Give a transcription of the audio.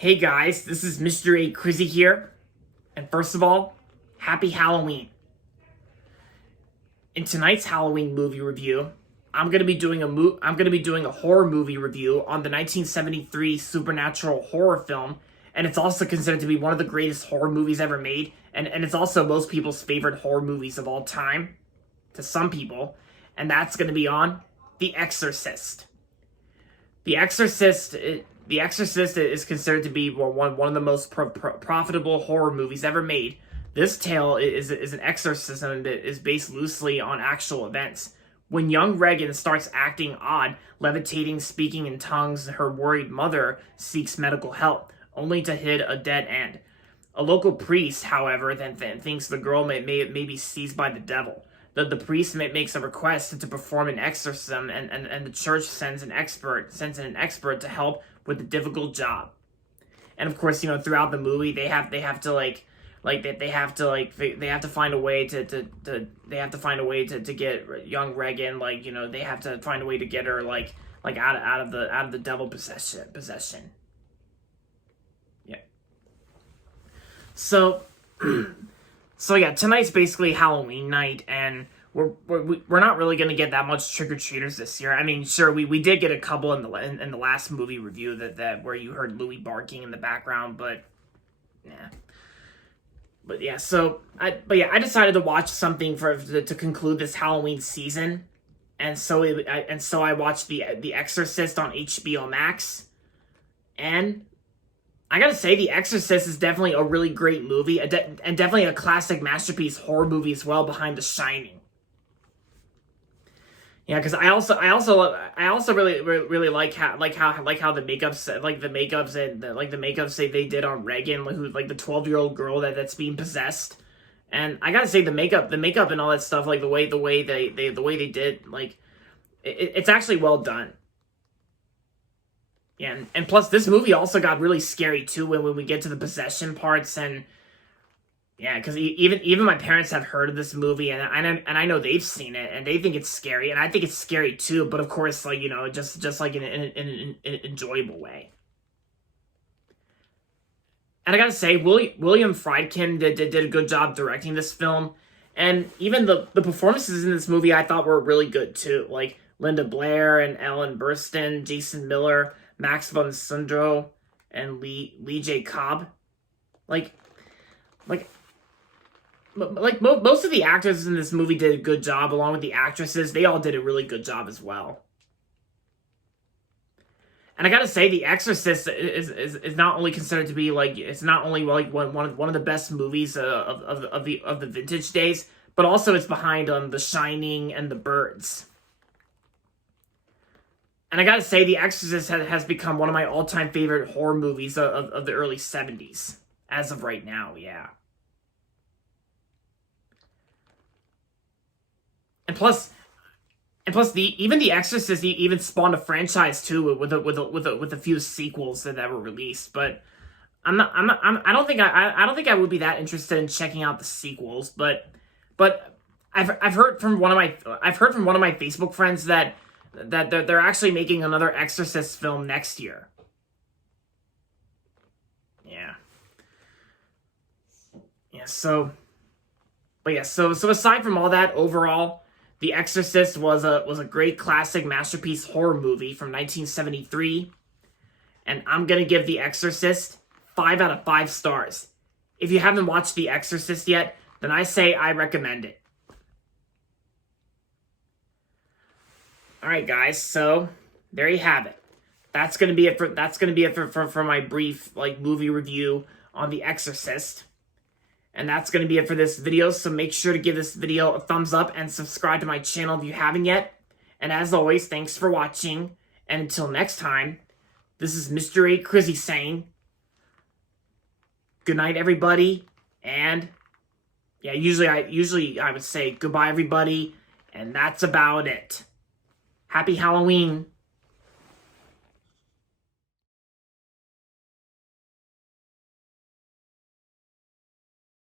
Hey guys, this is Mr. A. Crizzy here, and first of all, happy Halloween. In tonight's Halloween movie review, I'm gonna be doing a horror movie review on the 1973 supernatural horror film, and it's also considered to be one of the greatest horror movies ever made, and it's also most people's favorite horror movies of all time, to some people, and that's gonna be on The Exorcist. The Exorcist is considered to be one of the most profitable horror movies ever made. This tale is an exorcism that is based loosely on actual events. When young Regan starts acting odd, levitating, speaking in tongues, her worried mother seeks medical help, only to hit a dead end. A local priest, however, then thinks the girl may be seized by the devil. The priest makes a request to perform an exorcism, and the church sends in an expert to help with the difficult job. And of course, throughout the movie, they have to find a way to get young Regan, they have to find a way to get her out of the devil possession. Yeah. So yeah, tonight's basically Halloween night, and we're not really gonna get that much trick-or-treaters this year. I mean, sure, we did get a couple in the last movie review that where you heard Louis barking in the background, but yeah. But yeah, I decided to watch something to conclude this Halloween season, and so I watched the Exorcist on HBO Max, and I gotta say, The Exorcist is definitely a really great movie, and definitely a classic masterpiece horror movie as well, behind The Shining. Yeah, because I also really like how the makeups they did on Regan, who's the 12-year-old girl that's being possessed, and I gotta say the makeup and all that stuff, the way they did, it's actually well done. Yeah, and plus this movie also got really scary too when we get to the possession parts, and yeah, because even my parents have heard of this movie, and I know they've seen it, and they think it's scary, and I think it's scary too. But of course, just in an enjoyable way. And I gotta say, William Friedkin did a good job directing this film, and even the performances in this movie I thought were really good too. Like Linda Blair and Ellen Burstyn, Jason Miller, Max von Sydow, and Lee J. Cobb. Most of the actors in this movie did a good job, along with the actresses. They all did a really good job as well. And I gotta say, The Exorcist is not only considered to be it's not only one of the best movies of the vintage days, but also it's behind The Shining and The Birds. And I gotta say, The Exorcist has become one of my all-time favorite horror movies of the early 70s, as of right now, yeah. And plus, even The Exorcist even spawned a franchise too, with a few sequels that were released. But I don't think I would be that interested in checking out the sequels. But I've heard from one of my Facebook friends that they're actually making another Exorcist film next year. Yeah. Yeah. So aside from all that, overall, The Exorcist was a great classic masterpiece horror movie from 1973, and I'm gonna give The Exorcist 5 out of 5 stars. If you haven't watched The Exorcist yet, then I say I recommend it. Alright guys, so there you have it. That's gonna be it for my brief movie review on The Exorcist. And that's gonna be it for this video, so make sure to give this video a thumbs up and subscribe to my channel if you haven't yet. And as always, thanks for watching, and until next time, this is Mr. A. Crizzy saying good night everybody, and yeah, usually I would say goodbye everybody, and that's about it. Happy Halloween.